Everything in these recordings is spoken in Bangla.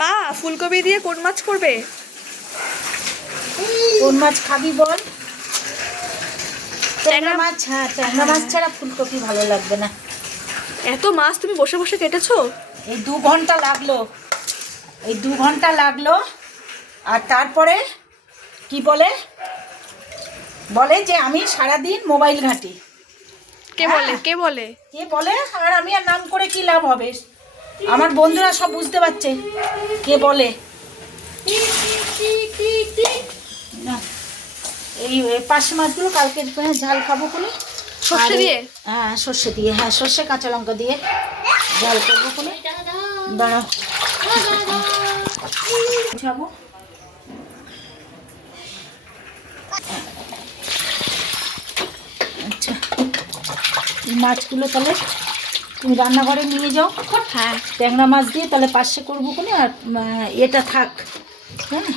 মা ফুলকপি দিয়ে কোন মাছ করবে? কোন মাছ খাবি বল? ট্যাংরা মাছ হ্যাঁ ট্যাংরা মাছ ছাড়া ফুলকপি ভালো লাগবে না। এত মাছ তুমি বসে বসে কেটেছো? এই দু ঘণ্টা লাগল। এই দু ঘণ্টা লাগল। আর তারপরে কি বলে? বলে যে আমি সারাদিন মোবাইল ঘাঁটি। কে বলে? কে বলে? কে বলে? আর আমি আর নাম করে কি লাভ হবে? আমার বন্ধুরা সব বুঝতে পারছে। কে বলে? এই পার্শে মাছগুলো কালকে ঝাল খাব কোনো। সর্ষে দিয়ে? হ্যাঁ সর্ষে দিয়ে। হ্যাঁ সর্ষে কাঁচা লঙ্কা দিয়ে ঝাল করব কোনো। দাঁড়াও যাব আচ্ছা। এই মাছগুলো তাহলে তুমি রান্নাঘরে নিয়ে যাও। হ্যাঁ। ট্যাংরা মাছ দিয়ে তাহলে পাশে করব কোনো আর এটা থাক। হ্যাঁ?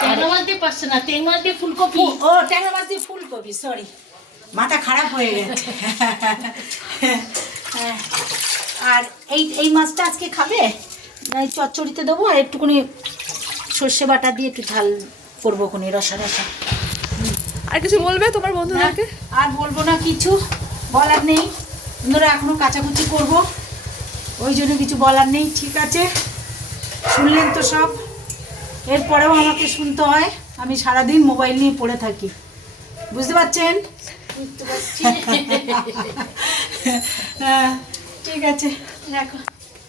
ট্যাংরা মাছ দিয়ে পারছে না ট্যাংরা মাছ দিয়ে ফুলকপি। ও ট্যাংরা মাছ দিয়ে ফুলকপি সরি মাথা খারাপ হয়ে গেছে। হ্যাঁ। আর এই এই মাছটা আজকে খাবে? না চচ্চড়িতে দেবো আর একটুখানি সর্ষে বাটা দিয়ে একটু ঝাল করব কোনি রসা রসা। আর কিছু বলবে তোমার বন্ধুদেরকে? আর বলব না কিছু বলার নেই। বন্ধুরা এখনও কাচাকুচি করব। ওই জন্য কিছু বলার নেই ঠিক আছে? শুনলেন তো সব। এরপরেও আমাকে শুনতে হয়। আমি সারাদিন মোবাইল নিয়ে পড়ে থাকি। বুঝতে পারছেন? হ্যাঁ ঠিক আছে রাখো।